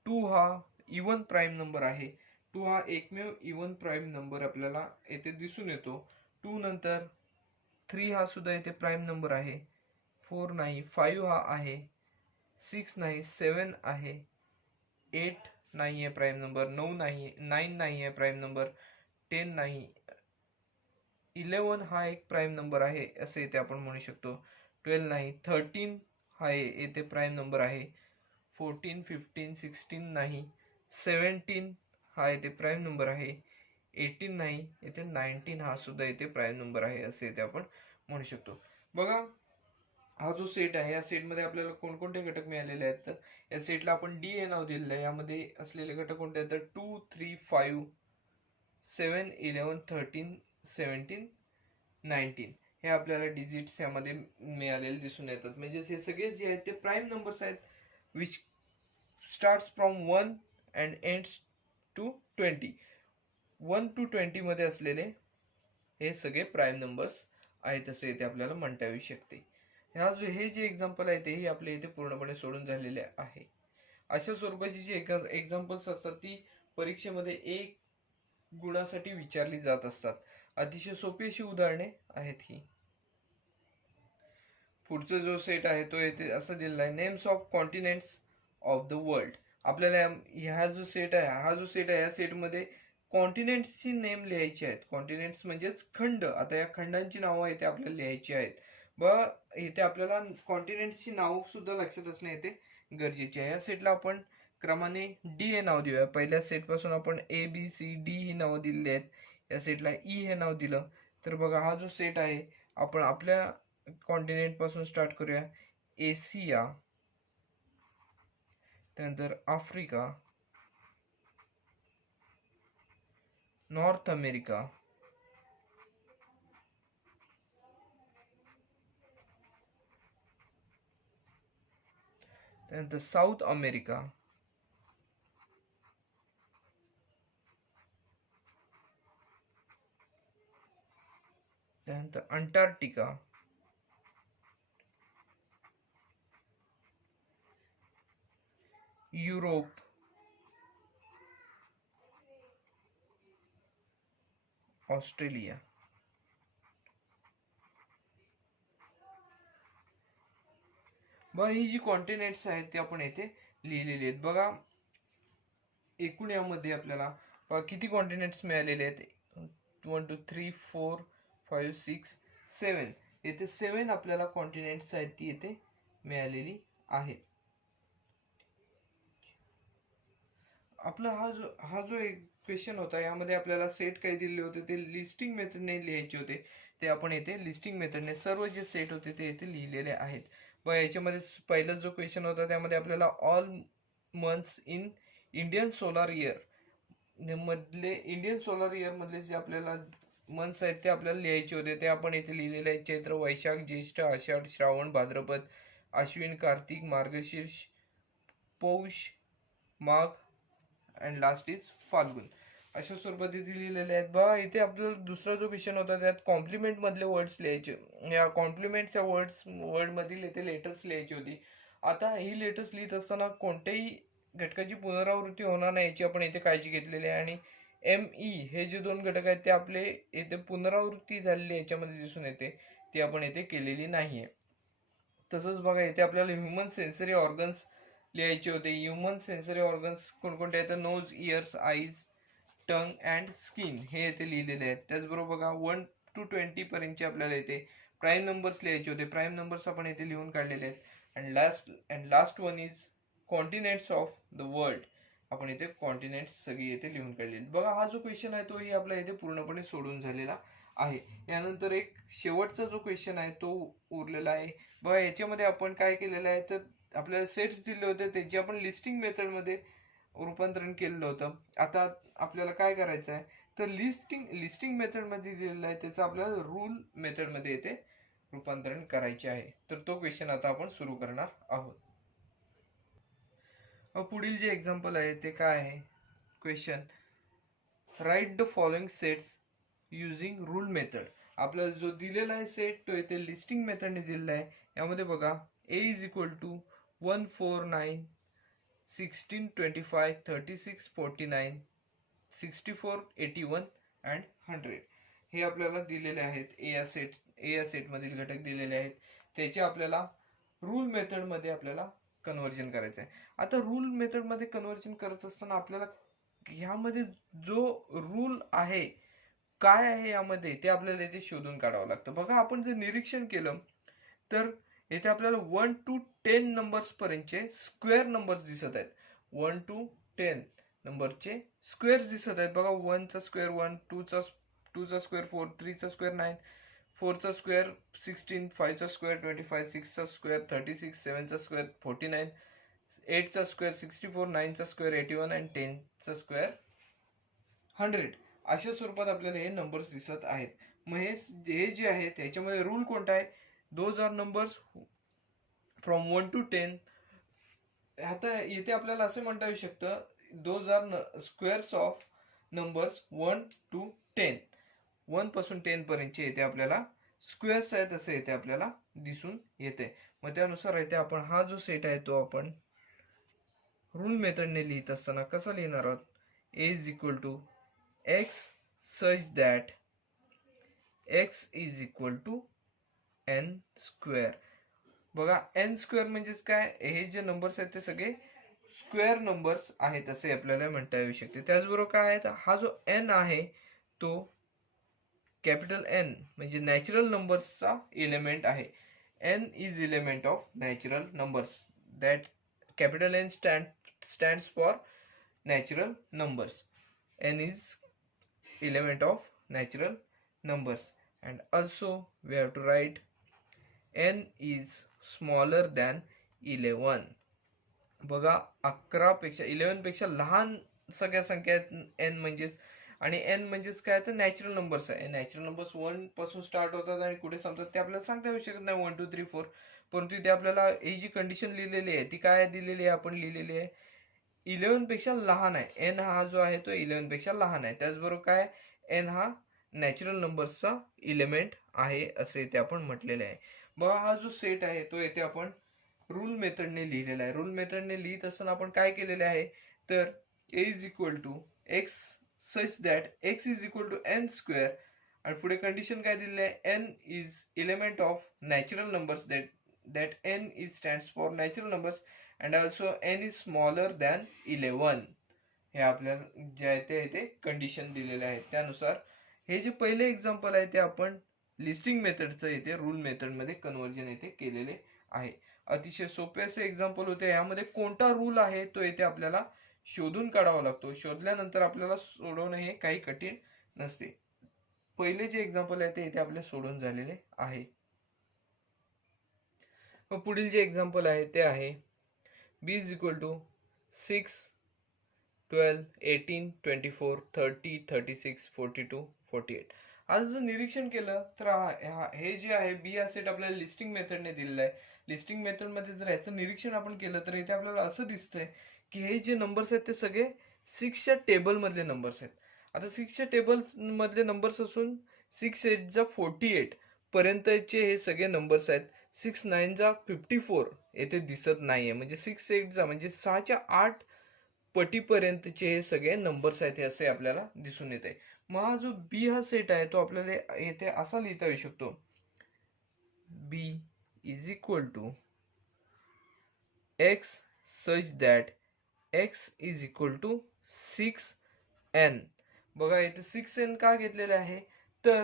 2 हा इवन प्राईम नंबर आहे. 2 हा एकमेव इवन प्राईम नंबर आपल्याला येथे दिसून येतो. 2 नंतर 3 हा सुद्धा येथे प्राईम नंबर आहे. 4 नाही, 5 हा आहे, 6 नाही, 7 आहे, 8 नाही आहे प्राईम नंबर, 9 नाही, 9 नाही आहे प्राईम नंबर, 10 नाही, 11 हा एक प्राईम नंबर आहे असे इथे आपण म्हणू शकतो. 12 नाही, 13 हा येथे प्राईम नंबर आहे. 14, 15, 16 नाही, 17 हा येथे प्राईम नंबर आहे. 18 नाही, येथे 19 हा सुद्धा येथे प्राईम नंबर आहे असे इथे आपण म्हणू शकतो. बघा हा जो सेट आहे या सेटमध्ये आपल्याला कोणकोणते घटक मिळालेले आहेत तर या सेटला आपण डी हे नाव दिलेलं आहे. यामध्ये असलेले घटक कोणते आहेत तर 2, 3, 5, 7, 11, 13, 17, 19 हे आपल्याला डिजिट्स यामध्ये मिळालेले दिसून येतात. म्हणजे हे सगळे जे आहेत ते प्राईम नंबर्स आहेत which starts from 1 and ends to 20. 1 to 20 मध्ये असलेले हे सगळे प्राईम नंबर्स आहेत असे इथे आपल्याला म्हणता येऊ शकते. हे जे एक्झाम्पल आहे तेही आपल्या इथे पूर्णपणे सोडून झालेले आहे. अशा स्वरूपाची जी एक्झाम्पल्स असतात ती परीक्षेमध्ये 1 गुणासाठी विचारली जात असतात. अतिशय सोपी अशी उदाहरणे आहेत ही. पुढचा जो सेट आहे तो येथे असं दिलेला आहे names of continents of the world. आपल्याला हा जो सेट आहे या सेटमध्ये कॉन्टिनेंट्सची नेम लिहायची आहेत. कॉन्टिनेंट्स म्हणजेच खंड. आता या खंडांची नावं इथे आपल्याला लिहायची आहेत. इथे आपल्याला कॉन्टिनेंट्सची नाव सुद्धा लक्षात असणे येते गरजेचे आहे. या सेटला आपण क्रमाने डी हे नाव देऊया. पहिल्या सेट पासून आपण ए बी सी डी ही नावं दिलेली आहेत. या सेटला ई हे नाव दिलं तर बघा हा जो सेट आहे आपण आपल्या कॉन्टिनेंट पासून स्टार्ट करूया. एशिया, त्यानंतर आफ्रिका, नॉर्थ अमेरिका, त्यानंतर साऊथ अमेरिका, त्यानंतर अंटार्क्टिका, युरोप, ऑस्ट्रेलिया. बघा ही जी कॉन्टिनेंट्स आहेत ते आपण येथे लिहिलेली आहेत. बघा एकूण यामध्ये आपल्याला किती कॉन्टिनेंट्स मिळालेले आहेत 1 2 3 4 5 6 7. येथे 7 आपल्याला कॉन्टिनेंट्स आहेत ती येथे मिळालेली आहेत. आपला हा जो एक क्वेश्चन होता यामध्ये आपल्याला सेट काही दिले होते ते लिस्टिंग मेथडने लिहायचे होते. ते आपण येथे लिस्टिंग मेथडने सर्व जे सेट होते ते येथे लिहिलेले आहेत. व याच्यामध्ये पहिला जो क्वेश्चन होता त्यामध्ये आपल्याला all months in Indian solar year मधले जे आपल्याला मंथ्स आहेत ते आपल्याला लिहायचे होते. ते आपण येथे लिहिलेले आहेत. चैत्र, वैशाख, ज्येष्ठ, आषाढ, श्रावण, भाद्रपद, अश्विन, कार्तिक, मार्गशीर्ष, पौष, माघ अँड लास्ट इज फाल्गुन अशा स्वरूपात इथे लिहिलेले आहेत. बघा इथे आपल्याला दुसरा जो क्वेश्चन होता त्यात कॉम्प्लिमेंट मधले वर्ड्स लिहायचे. या कॉम्प्लिमेंटच्या वर्ड मधील इथे लेटर्स लिहायची होती. आता ही लेटर्स लिहित असताना कोणत्याही घटकाची पुनरावृत्ती होणार नाही याची आपण इथे काळजी घेतलेली आहे. आणि ME हे जे 2 घटक आहेत ते आपले इथे पुनरावृत्ती झालेली याच्यामध्ये दिसून येते ती आपण इथे केलेली नाहीये. तसंच बघा इथे आपल्याला ह्युमन सेन्सरी ऑर्गन्स लिहायचे होते. ह्युमन सेन्सरी ऑर्गन्स कोणकोणते आहेत nose, ears, eyes, tongue and skin हे येथे लिहिलेले आहेत. त्याचबरोबर बघा 1 to 20 पर्यंतचे आपल्याला इथे प्राईम नंबर्स लिहायचे होते. प्राईम नंबर्स आपण इथे लिहून काढलेले आहेत. And last one is continents of the world. आपण इथे कॉन्टिनेंट्स सगळी येथे लिहून काढलेले. बघा हा जो क्वेश्चन आहे तोही आपल्या इथे पूर्णपणे सोडून झालेला आहे. यानंतर एक शेवटचा जो क्वेश्चन आहे तो उरलेला आहे बघा याच्यामध्ये आपण काय केलेलं आहे, तर आपल्याला सेट्स दिले होते त्याचे आपण लिस्टिंग मेथडमध्ये रूपांतरण केलेलं होतं. आता आपल्याला काय करायचं आहे, तर लिस्टिंग मेथडमध्ये दिलेलं आहे त्याचं आपल्याला रूल मेथडमध्ये येते रूपांतरण करायचे आहे. तर तो क्वेश्चन आता आपण सुरू करणार आहोत. पुढील जे एक्झाम्पल आहे ते काय आहे, question write the following sets using rule method. आपल्याला जो दिलेला आहे सेट तो येथे लिस्टिंग मेथडने दिलेला आहे. यामध्ये बघा ए इज इक्वल टू 149 16 25 36 49 64 81 अँड 100 हे आपल्याला दिलेले आहेत. ए या सेट मधील घटक दिलेले आहेत. त्याचे आपल्याला रूल मेथड मध्ये आपल्याला कन्वर्जन करायचं आहे. आता रूल मेथड मध्ये कन्वर्जन करत असताना आपल्याला ह्यामध्ये जो रूल आहे काय आहे यामध्ये ते आपल्याला इथे शोधून काढावं लागतं. बघा आपण जर निरीक्षण केलं तर येथे आपल्याला 1 to 10 नंबर्स पर्यंतचे स्क्वेअर नंबर्स दिसत आहेत. 1 to 10 नंबरचे स्क्वेअर्स दिसत आहेत. बघा 1 चा स्क्वेअर 1, 2 चा स्क्वेअर 4, 3 चा स्क्वेअर 9, 4 चा स्क्वेअर 16, 5 चा स्क्वेअर 25, 6 चा स्क्वेअर 36, 7 चा स्क्वेअर 49, 8 चा स्क्वेअर 64, 9 चा स्क्वेअर 81 आणि 10 चा स्क्वेअर 100 अशा स्वरूपात आपल्याला हे नंबर्स दिसत आहेत. मग हे जे आहे त्याच्यामध्ये रूल कोणता आहे, those are numbers from 1 to 10. आता इथे आपल्याला असे म्हणता येऊ शकतं those are squares of numbers 1 to 10. 1 पासून 10 पर्यंतचे इथे आपल्याला स्क्वेअर्स आहेत असे इथे आपल्याला दिसून येते. मग त्यानुसार इथे आपण हा जो सेट आहे तो आपण रूल मेथडने लिहित असताना कसा लिहिणार आहोत, A is equal to x such that x is equal to n square. बघा एन स्क्वेअर म्हणजेच काय, हे जे नंबर्स आहेत ते सगळे स्क्वेअर नंबर्स आहेत असे आपल्याला म्हणता येऊ शकते. त्याचबरोबर काय आहे, हा जो एन आहे तो कॅपिटल एन म्हणजे नॅचरल नंबर्सचा एलिमेंट आहे. N is element of natural numbers. That capital N stands for natural numbers. N is element of natural numbers, and also we have to write n is smaller than 11. बघा 11 पेक्षा 11 पेक्षा लहान सगळ्या संख्या n म्हणजेच, आणि n म्हणजेच काय तर नॅचरल नंबर्स आहे. नॅचरल नंबर्स 1 पासून स्टार्ट होतात आणि कुठे संपतात ते आपल्याला सांगता येऊ शकत नाही 1 2 3 4. परंतु इथे आपल्याला ही जी कंडिशन लिहिलेली आहे ती काय दिलेली आहे, आपण लिहिलेली आहे 11 पेक्षा लहान आहे. एन हा जो आहे तो 11 पेक्षा लहान आहे. त्याचबरोबर काय एन हा नॅचरल नंबर्सचा इलेमेंट आहे असे इथे आपण म्हटलेले आहे. बघा हा जो सेट आहे तो येथे आपण रूल मेथडने लिहिलेला आहे. रूल मेथडने लिहित असताना आपण काय केलेले आहे, तर A is equal to x such that x is equal to n square, आणि पुढे कंडिशन काय दिलेली आहे, N is element of natural numbers that n is stands for natural numbers and also n is smaller than 11. हे आपल्याला जे आहे ते इथे कंडिशन दिलेले आहेत. त्यानुसार हे जे पहिले एक्झाम्पल आहे ते आपण लिस्टिंग मेथडचं येथे रूल मेथडमध्ये कन्वर्जन येथे केलेले आहे. अतिशय सोपे असे एक्झाम्पल होते. यामध्ये कोणता रूल आहे तो येथे आपल्याला शोधून काढावा लागतो. शोधल्यानंतर आपल्याला सोडवणे हे काही कठीण नसते. पहिले जे एक्झाम्पल आहे ते इथे आपले सोडून झालेले आहे. पुढील जे एक्झाम्पल आहे ते आहे b is equal to 6 12 18 24 30 36 42 48. आज जर निरीक्षण केलं तर हे जे आहे बी हा सेट आपल्याला लिस्टिंग मेथडने दिलेला आहे. लिस्टिंग मेथड मध्ये जर याचं निरीक्षण आपण केलं तर इथे आपल्याला असं दिसतंय की हे जे नंबर्स आहेत ते सगळे 6च्या टेबल मधले नंबर्स आहेत. आता 6च्या टेबल मधले नंबर्स असून 6 8 जा 48 पर्यंतचे हे सगळे नंबर्स आहेत. 6 9 जा 54 येथे दिसत नाहीये, म्हणजे 6 8 जा म्हणजे 6च्या 8 पटीपर्यंतचे हे सगळे नंबर्स आहेत हे असे आपल्याला दिसून येते. मग हा जो बी हा सेट आहे तो आपल्याला येथे असा लिहिता येऊ शकतो, B is equal to x such that x is equal to 6n. बघा इथे 6n का घेतलेले आहे, तर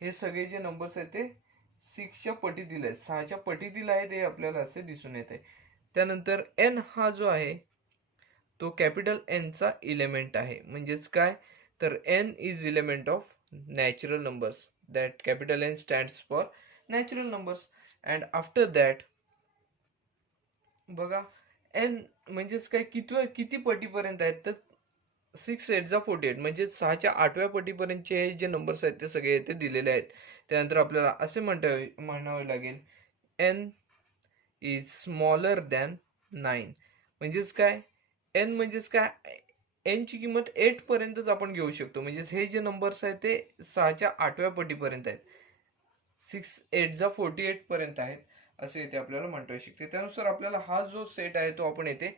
हे सगळे जे नंबर्स आहेत ते 6च्या पटी दिले आहेत, 6च्या पटी दिला आहे ते आपल्याला असे दिसून येते. त्यानंतर n हा जो आहे तो कॅपिटल एन चा इलेमेंट आहे. म्हणजेच काय, तर n is element of natural numbers that capital N stands for natural numbers. And after that बघा एन म्हणजेच काय किती पटीपर्यंत आहेत, तर 6 8 म्हणजे 6च्या 8व्या पटीपर्यंतचे हे जे नंबर्स आहेत ते सगळे इथे दिलेले आहेत. त्यानंतर आपल्याला असे म्हणावे लागेल एन इज स्मॉलर दॅन 9. म्हणजेच काय, एन म्हणजेच काय, एन ची किंमत 8 पर्यंतच आपण घेऊ शकतो. म्हणजेच हे जे नंबर्स आहेत ते 6च्या 8व्या पटीपर्यंत आहेत. 6 8 पर्यंत आहेत असे इथे आपल्याला म्हणता येऊ शकते. त्यानुसार आपल्याला हा जो सेट आहे तो आपण येथे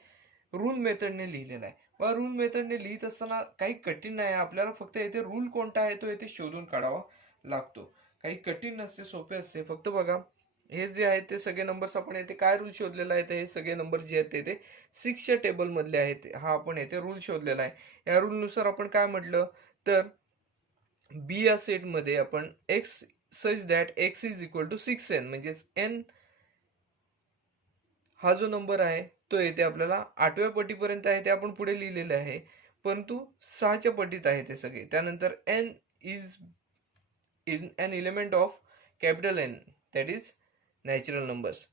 रूल मेथडने लिहिलेला आहे. व रूल मेथडने लिहित असताना काही कठीण नाही, आपल्याला फक्त येथे रूल कोणता आहे तो येथे शोधून काढावा लागतो. काही कठीण नसते, सोपे असते. फक्त बघा हे जे आहेत ते सगळे नंबर्स आपण येथे काय रूल शोधलेला आहे, हे सगळे नंबर्स जे आहेत ते 6च्या टेबल मधले आहेत. हा आपण येथे रूल शोधलेला आहे. या रूल नुसार आपण काय म्हटलं तर बी या सेट मध्ये आपण x such that x is equal to 6n म्हणजेच एन हा जो नंबर आहे तो येथे आपल्याला 8व्या पटीपर्यंत आहे ते आपण पुढे लिहिलेले आहे, परंतु 6च्या पटीत आहे ते सगळे. त्यानंतर n is in n element of capital N that is natural numbers.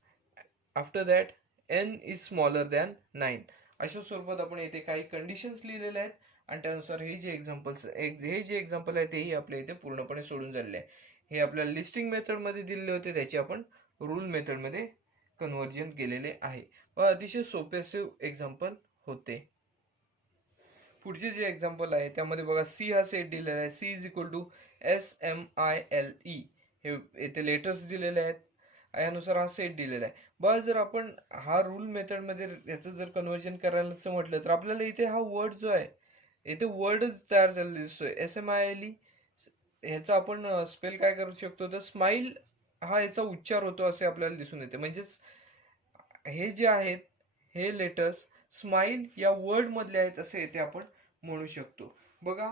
After that n is smaller than 9. अशा स्वरूपात आपण येथे काही कंडिशन्स लिहिलेल्या आहेत आणि त्यानुसार हे जे एक्झाम्पल आहे तेही आपल्या इथे पूर्णपणे सोडून झालेले आहे. हे आपल्याला लिस्टिंग मेथड मध्ये दिलेले होते, त्याचे आपण रूल मेथड मध्ये कन्व्हर्जन केलेले आहे व अतिशय सोपे असे एक्झाम्पल होते. पुढचे जे एक्झाम्पल आहे त्यामध्ये बघा सी हा सेट दिलेला आहे. C is equal to SMILE हे येथे लेटर्स दिलेले आहेत. यानुसार हा सेट दिलेला आहे. बघा जर आपण हा रूल मेथड मध्ये याचं जर कन्व्हर्जन करायचं म्हटलं तर आपल्याला इथे हा वर्ड जो आहे, इथे वर्डच तयार झालेला दिसतोय SMILE. ह्याचा आपण स्पेल काय करू शकतो तर स्माइल हा याचा उच्चार होतो असे आपल्याला दिसून येते. म्हणजेच हे जे आहेत हे लेटर्स स्माइल या वर्ड मधले आहेत असे येथे आपण म्हणू शकतो. बघा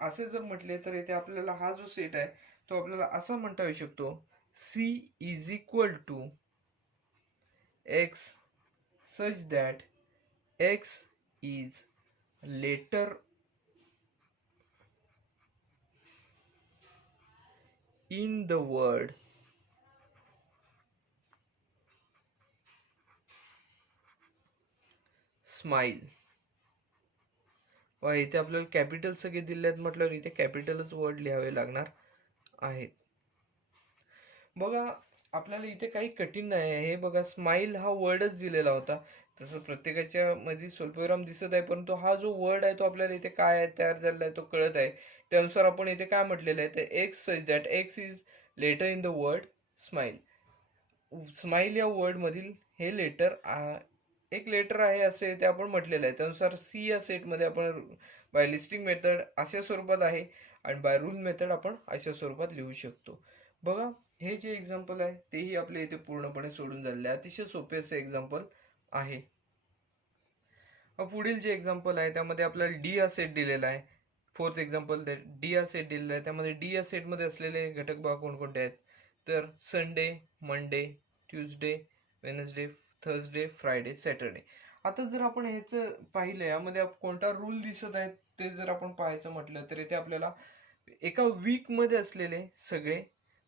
असे जर म्हटले तर येथे आपल्याला हा जो सेट आहे तो आपल्याला असा म्हणता येऊ शकतो C is equal to x such that x is letter in the word smile. व इथे आपल्याला कॅपिटल सगळे दिले आहेत म्हटल्यावर इथे कॅपिटलच वर्ड लिहावे लागणार आहेत. बघा आपल्याला इथे काही कठीण नाही आहे. हे बघा स्माइल हा वर्डच दिलेला होता, तसं प्रत्येकाच्या मध्ये स्वल्पविराम दिसत आहे, परंतु हा जो वर्ड आहे तो आपल्याला इथे काय आहे तयार झालेला आहे तो कळत आहे. त्यानुसार आपण इथे काय म्हटलेलं आहे तर x such that x is letter in the word smile. Smile या वर्ड मधील हे लेटर एक लेटर आहे असे ते आपण म्हटलेलं आहे. त्यानुसार सी या सेट मध्ये आपण बाय लिस्टिंग मेथड अशा स्वरूपात आहे आणि बाय रूल मेथड आपण अशा स्वरूपात लिहू शकतो. बघा हे जे एक्झाम्पल आहे तेही आपले इथे पूर्णपणे सोडून झालेले आहे. अतिशय सोपे असे एक्झाम्पल आहे. पुढील जे एक्झाम्पल आहे त्यामध्ये आपल्याला डी हा सेट दिलेला आहे. फोर्थ एक्झाम्पल डी हा सेट दिलेला आहे. त्यामध्ये डी या सेट मध्ये असलेले घटक भाग कोणकोणते आहेत तर Sunday, Monday, Tuesday, Wednesday, Thursday, Friday, Saturday. आता जर आपण ह्याचं पाहिलं यामध्ये कोणता रूल दिसत आहे ते जर आपण पाहायचं म्हटलं तर इथे आपल्याला एका वीक मध्ये असलेले सगळे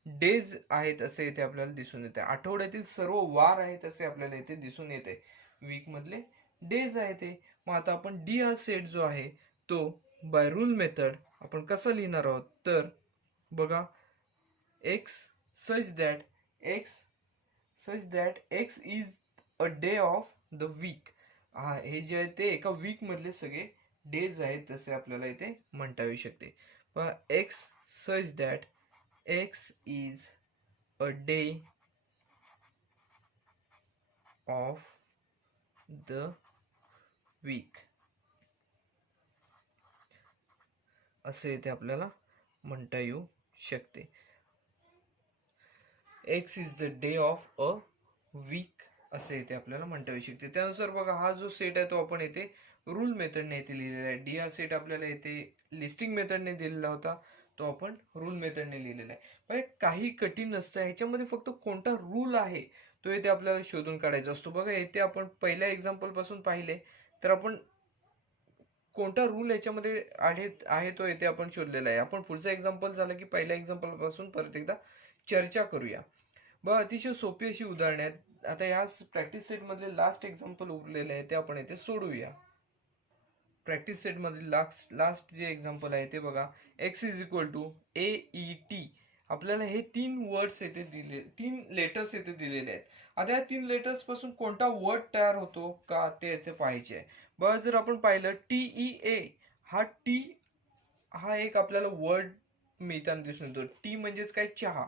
डेज आहेत असे इथे आपल्याला दिसून येते. आठवड्यातील सर्व वार आहेत असे आपल्याला इथे दिसून येते. वीक मधले डेज आहे ते. मग आता आपण डी हा सेट जो आहे तो बाय रूल मेथड आपण कसा लिहिणार आहोत तर बघा x such that x is a day of the week. हा हे जे आहे ते एका वीक मधले सगळे डेज आहेत तसे आपल्याला इथे म्हणता येऊ शकते. X such that x is a day of the week असे इथे आपल्याला म्हणता येऊ शकते. X is the day of a week असे इथे आपल्याला म्हणता येऊ शकते. त्यानुसार बघा हा जो सेट आहे तो आपण इथे रूल मेथडने इथे लिहिलेला आहे. डी हा सेट आपल्याला इथे लिस्टिंग मेथडने दिलेला होता, तो आपण रूल मेथडने लिहिलेला आहे. काही कठीण नसतं, ह्याच्यामध्ये फक्त कोणता रूल आहे तो इथे आपल्याला शोधून काढायचा असतो. बघा इथे आपण पहिल्या एक्झाम्पल पासून पाहिले तर आपण कोणता रूल याच्यामध्ये आहे तो इथे आपण शोधलेला आहे. आपण पुढचा एक्झाम्पल झालं की पहिल्या एक्झाम्पल पासून परत एकदा चर्चा करूया. बघा अतिशय सोपी अशी उदाहरणे आहेत. आता या प्रॅक्टिस सेट मधले लास्ट एक्झाम्पल उरलेले आहे ते आपण इथे सोडवूया. प्रॅक्टिस सेट मधील लास्ट जे एक्झाम्पल आहे ते बघा. X is equal to AET. आपल्याला हे 3 वर्ड्स येथे दिले, 3 लेटर्स येथे दिलेले आहेत. आता या 3 लेटर्स पासून कोणता वर्ड तयार होतो का ते येथे पाहिजे. बघा जर आपण पाहिलं TEA, हा टी हा एक आपल्याला वर्ड मिळताना दिसून येतो. टी म्हणजेच काय, चहा.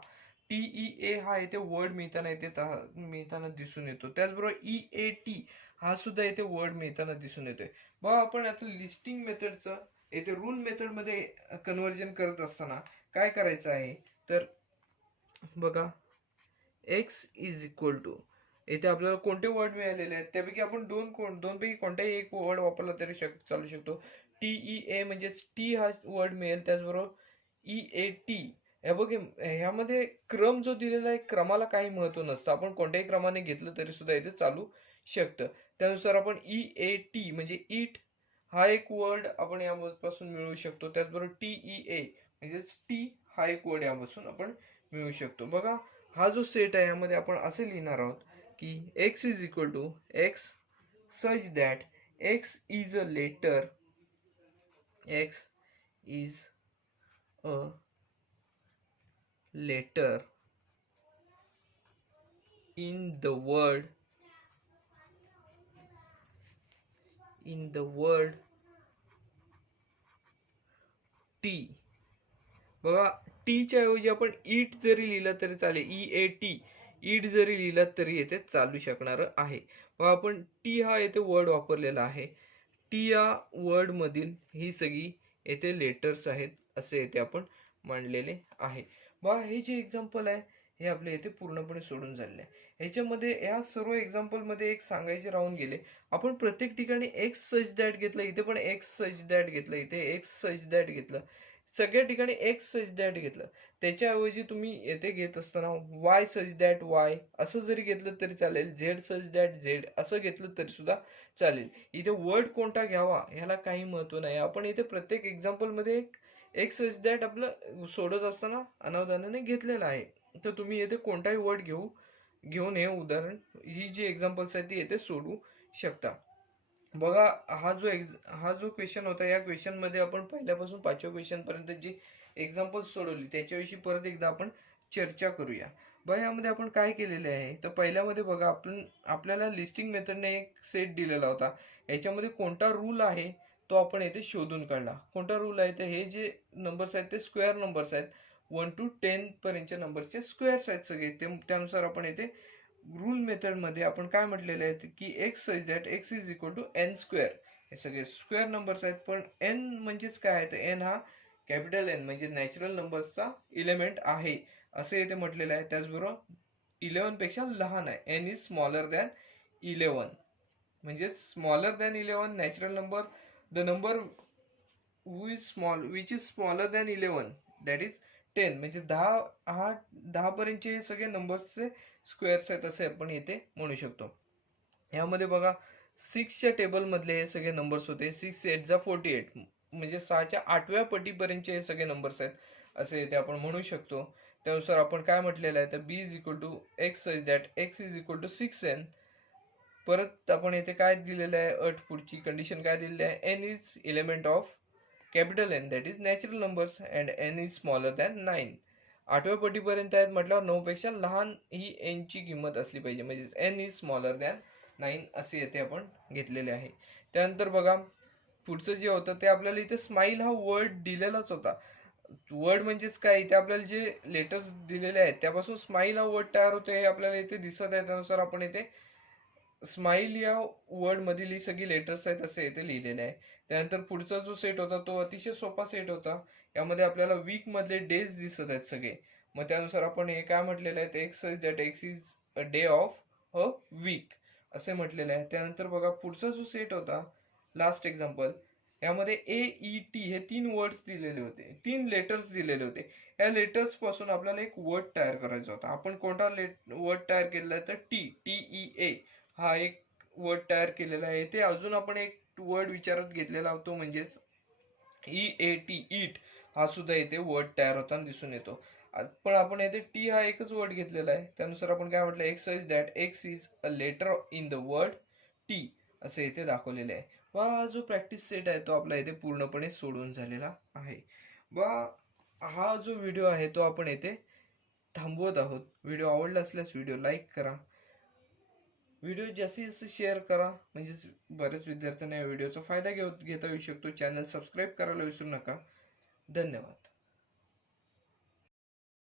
TEA हा इथे वर्ड मिळताना दिसून येतो. त्याचबरोबर EAT हा सुद्धा इथे वर्ड मिळताना दिसून येतोय. बघा आपण आता लिस्टिंग मेथडचं इथे रूल मेथड मध्ये कन्व्हर्जन करत असताना काय करायचं आहे तर बघा एक्स इज इक्वल टू, इथे आपल्याला कोणते वर्ड मिळालेले आहेत त्यापैकी आपण दोन पैकी कोणताही एक वर्ड वापरला तरी चालू शकतो. TEA म्हणजेच टी हा वर्ड मिळेल. त्याचबरोबर EAT, हे बघ ह्यामध्ये क्रम जो दिलेला आहे क्रमाला काही महत्व नसतं. आपण कोणत्याही क्रमाने घेतलं तरी सुद्धा इथे चालू शकतं. त्यानुसार आपण EAT म्हणजे इट हा एक वर्ड आपण यापासून मिळवू शकतो. त्याचबरोबर TEA म्हणजेच टी हा एक वर्ड यापासून आपण मिळवू शकतो. बघा हा जो सेट आहे यामध्ये आपण असे लिहिणार आहोत की x is equal to x such that x is a letter, x is a letter in the word T. बघा टीच्या ऐवजी आपण इट जरी लिहिलं तरी चालेल. EAT इट जरी लिहिला तरी येथे चालू शकणार आहे. बघा आपण टी हा येथे वर्ड वापरलेला आहे. टी या वर्ड मधील ही सगळी येथे लेटर्स आहेत असे येथे आपण मांडलेले आहे. बघा हे जे एक्झाम्पल आहे हे आपले येथे पूर्णपणे सोडून झालेले आहे. ह्याच्यामध्ये या सर्व एक्झाम्पल मध्ये एक सांगायचे राहून गेले. आपण प्रत्येक ठिकाणी एक्स सच दॅट घेतलं, इथे पण एक्स सच दॅट घेतलं, इथे एक्स सच दॅट घेतलं, सगळ्या ठिकाणी एक्स सच दॅट घेतलं. त्याच्याऐवजी तुम्ही येथे घेत असताना वाय सच दॅट वाय असं जरी घेतलं तरी चालेल, झेड सच दॅट झेड असं घेतलं तरी सुद्धा चालेल. इथे वर्ड कोणता घ्यावा ह्याला काही महत्व नाही. आपण इथे प्रत्येक एक्झाम्पल मध्ये एक सच दॅट आपलं सोडत असताना अनावधानाने घेतलेलं आहे. तर तुम्ही येथे कोणताही वर्ड घेऊन हे उदाहरण, ही जी एक्झाम्पल्स आहेत ती येथे सोडू शकता. बघा हा जो क्वेश्चन होता या क्वेश्चन मध्ये आपण पहिल्यापासून 5व्या क्वेश्चन पर्यंत जी एक्झाम्पल सोडवली त्याच्याविषयी परत एकदा आपण चर्चा करूया. बघा यामध्ये आपण काय केलेले आहे तर पहिल्यामध्ये बघा आपल्याला लिस्टिंग मेथडने एक सेट दिलेला होता. याच्यामध्ये कोणता रूल आहे तो आपण येथे शोधून काढला. कोणता रूल आहे तर हे जे नंबर्स आहेत ते स्क्वेअर नंबर्स आहेत. 1 to 10 पर्यंतच्या नंबरचे स्क्वेअर्स आहेत सगळे. त्यानुसार आपण येथे रूल मेथड मध्ये आपण काय म्हटलेले आहे की x such that x is equal to n square. हे सगळे स्क्वेअर नंबर्स आहेत. पण एन म्हणजेच काय आहे तर एन हा कॅपिटल एन म्हणजे नॅचरल नंबर्सचा इलेमेंट आहे असे इथे म्हटलेलं आहे. त्याचबरोबर 11 पेक्षा लहान आहे. एन इज स्मॉलर दॅन 11 म्हणजे smaller than 11 natural number, the number which is smaller than 11 that is 10 म्हणजे 10 पर्यंतचे हे सगळे नंबर्सचे स्क्वेअर्स आहेत असे आपण इथे म्हणू शकतो. यामध्ये बघा 6च्या टेबल मधले हे सगळे नंबर्स होते. 6 8 जा 48 म्हणजे 6च्या 8व्या पटीपर्यंतचे हे सगळे नंबर्स आहेत असे इथे आपण म्हणू शकतो. त्यानुसार आपण काय म्हटलेलं आहे तर B is equal to x such that x is equal to 6n. परत आपण इथे काय दिलेलं आहे, अट पुढची कंडिशन काय दिलेली आहे, N is element of capital N that is natural numbers and n is smaller than 9. 8व्या पटीपर्यंत आहेत म्हटल्यावर 9 पेक्षा लहान ही एन ची किंमत असली पाहिजे म्हणजे एन इज स्मॉलर दॅन 9 असे येथे आपण घेतलेले आहे. त्यानंतर बघा पुढचं जे होतं ते आपल्याला इथे स्माइल हा वर्ड दिलेलाच होता. वर्ड म्हणजेच काय, इथे आपल्याला जे लेटर्स दिलेले आहेत त्यापासून स्माइल हा वर्ड तयार होतो हे आपल्याला इथे दिसत आहे. त्यानुसार आपण इथे स्माइल या वर्ड मधील ही सगळी लेटर्स आहेत असे इथे लिहिलेले आहे. त्यानंतर पुढचा जो सेट होता तो अतिशय सोपा सेट होता. यामध्ये आपल्याला वीक मधले डेज दिसत आहेत सगळे. मग त्यानुसार आपण हे काय म्हटलेलं आहे, x such that x is a day of a week असे म्हटलेलं आहे. त्यानंतर बघा पुढचा जो सेट होता लास्ट एक्झाम्पल, यामध्ये AET हे 3 वर्ड्स दिलेले होते, 3 लेटर्स दिलेले होते. या लेटर्स पासून आपल्याला एक वर्ड तयार करायचा होता. आपण कोणता वर्ड तयार केलेला आहे तर TEA हा एक वर्ड तयार केलेला आहे. ते अजून आपण एक वर्ड विचारात घेतलेला होतो म्हणजेच EAT इट हा सुद्धा इथे वर्ड तयार होताना दिसून येतो. पण आपण येथे टी हा एकच वर्ड घेतलेला आहे, त्यानुसार आपण काय म्हटलं, x is that x is a letter in the word T असे इथे दाखवलेले आहे. वा जो प्रॅक्टिस सेट आहे तो आपला इथे पूर्णपणे सोडून झालेला आहे. वा हा जो व्हिडिओ आहे तो आपण येथे थांबवत आहोत. व्हिडिओ आवडला असल्यास व्हिडिओ लाईक करा, व्हिडिओ जास्तीत जास्त शेअर करा, म्हणजे बरेच विद्यार्थ्यांना या व्हिडिओचा फायदा घेता येऊ शकतो. चॅनल सबस्क्राईब करायला विसरू नका. धन्यवाद.